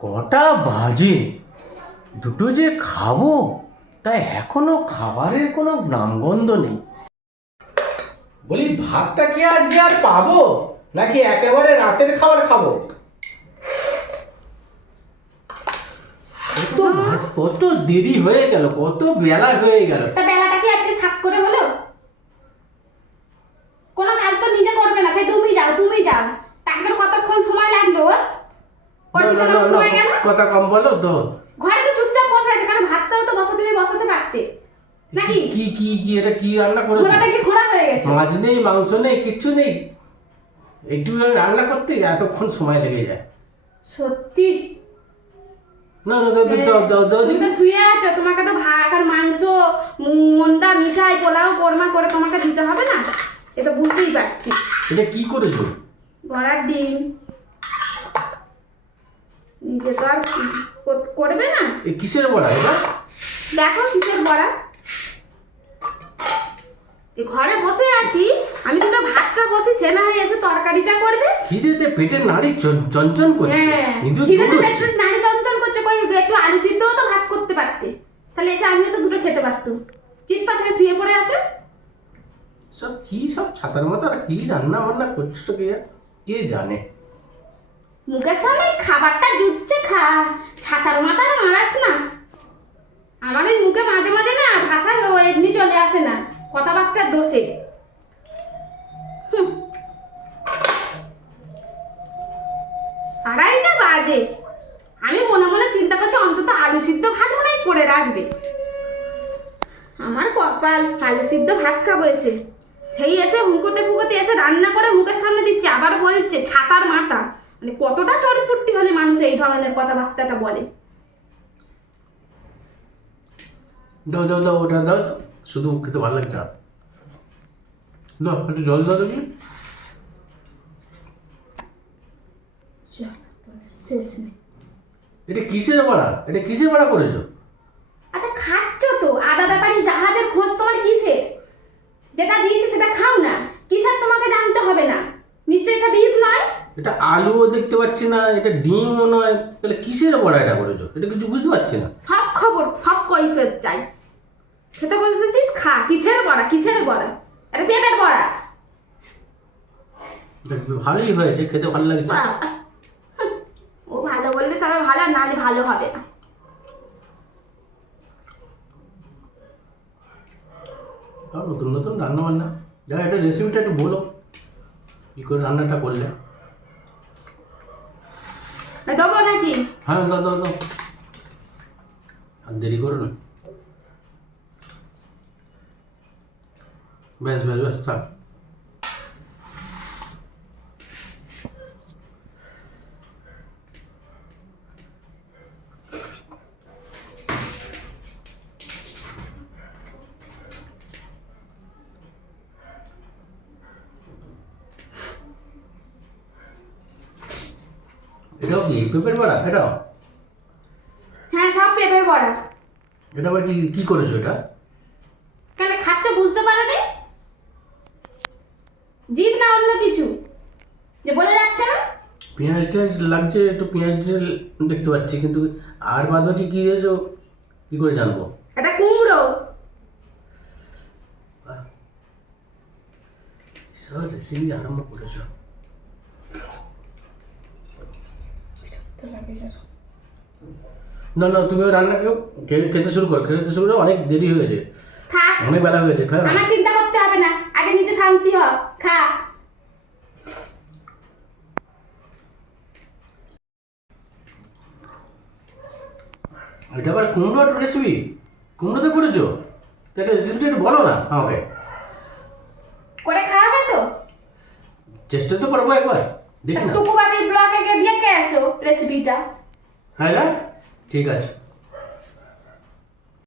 কটা বাজে, দুটো যে খাবো তাই এখনো খাবারের কোনো নামগন্ধ নেই। বলি ভাতটা কি আজকে আর পাবো নাকি একেবারে রাতের খাবার খাবো? কত দেরি হয়ে গেল, কত বেলা হয়ে গেল। তা বেলাটা কি আজকে সাত করে হলো? কোনো কাজ তো নিজে করবে না, সেই তুমি যাও তারপর কতক্ষণ সময় লাগবে ওর পিছনে সময় গেল। কথা কম বলো তো। ঘরে তো চুপচাপ বসে আছে, কারণ ভাতটাও তো বসাতে পারতে নাকি? কি কি কি এটা কি রান্না করেছো? ঘোড়াটা কি ঘোড়া হয়ে গেছে? মাছ নেই, মাংস নেই, কিচ্ছু নেই, একটু রান্না করতে এতক্ষণ সময় লেগে যায়। সত্যি না না দাও দাও দাও দাও। তুমি তো শুয়ে আছো, তোমাকে তো ভাত আর মাংস, মন্ডা, মিঠাই, পোলাও, কোরমা করে তোমাকে দিতে হবে না? এটা বুঝতেই পারছি। এটা কি করেছো? ঘোড়ার ডিম নিজে তো আর করবে না। এই কিসের বড়া এটা? দেখো কিসের বড়া। যে ঘরে বসে আছি আমি, দুটো ভাতটা বসি, সে না হয়ে এসে তরকারিটা করবে। খিদেতে পেটের নাড়ি চঞ্চল করছে। হ্যাঁ, খিদেতে পেটের নাড়ি চঞ্চল করছে। কই একটু আলু সিদ্ধও তো ভাত করতে পারতে, তাহলে এসে আমিও তো দুটো খেতে পারতাম। চিৎপা থেকে শুয়ে পড়ে আছো। সব ছাতার মতো আর কি রান্না বান্না করছো কে জানে। মুখের সামনে খাবারটা জুটছে, ছাতার মাথার মারাস না। আমার এই মুখে মাঝে মাঝে না ভাষা এমনি চলে আসে না, কথাবার্তার দোষে। আড়াইটা বাজে, আমি মনে মনে চিন্তা করছি অন্তত আলু সিদ্ধ ভাত মনে হয় করে রাখবে। আমার কপাল, আলু সিদ্ধ ভাত খাবো এসে, সেই এসে ফুকোতে এসে রান্না করে মুখের সামনে দিচ্ছে, আবার বলছে ছাতার মাথা। মানে কতটা চটপটি হলে মানুষ এই ধরনের কথাবার্তাটা বলে। দাও দাও দাও, ওটা দাও, শুধু খেতে ভালো লাগছে না। দাও একটু জল দাও তুমি। শেষ নেই। এটা কিসের বড়া করেছো? আচ্ছা খাচ্ছ তো, আদা ব্যাপারী জাহাজের খোঁজ তোমার কিসে? যেটা দিয়েছে সেটা খাও না, কিসের তোমাকে জানতে হবে না। নিশ্চয়ই এটা বিষ নয়। এটা আলুও দেখতে পাচ্ছি না, এটা ডিমও নয়, তাহলে কিসের বড়া এটা করেছো? এটা কিছু বুঝতে পারছি না। সব খবর, সব কৈফিয়ত চাই। খেতে বসেছিস, খা। কিসের বড়া? এটা পেঁপের বড়া। এটা ভালোই হয়েছে, খেতে ভালো লাগছে। ও ভালো বললে তবে ভালো, না হলে ভালো হবে না। নতুন নতুন রান্না বান্না, দেখো এটা রেসিপিটা একটু বলো, কি করে রান্নাটা করলে। দেবো নাকি? হ্যাঁ দাও দাও দাও, আর দেরি করো না। বেশ থাক। এটাও কি পেঁপের বড়া? এটাও? হ্যাঁ, সব পেঁপের বড়া। এটা আবার কি করেছো এটা? কেন খাচ্ছ বুঝতে পারো নি? জিভ না অন্য কিছু যে বলে যাচ্ছে না? পেঁয়াজ টেয়াজ লাগছে, একটু পেঁয়াজ দেখতে পাচ্ছি, কিন্তু আর বাদ বাকি কি দিয়েছো কি করে জানবো? এটা কুমড়ো। সব রেসিপি আরম্ভ করেছো। না তুমি রান্না খেতে শুরু করো, অনেক দেরি হয়েছে, থাক, অনেক বেলা হয়েছে। খা। আমার চিন্তা করতে হবে না, আগে নিজে শান্তি হ। খা। এটা আবার কুমড়োর রেসিপি? কুমড়োতে করেছো? এটা রেসিপিটা একটু বলো না আমাকে। করে খাওয়াবে তো? চেষ্টা তো করবো একবার, দেখি না। টুকু বাপির ব্লগে গিয়ে দেখে আসো রেসিপিটা। তাই না? ঠিক আছে।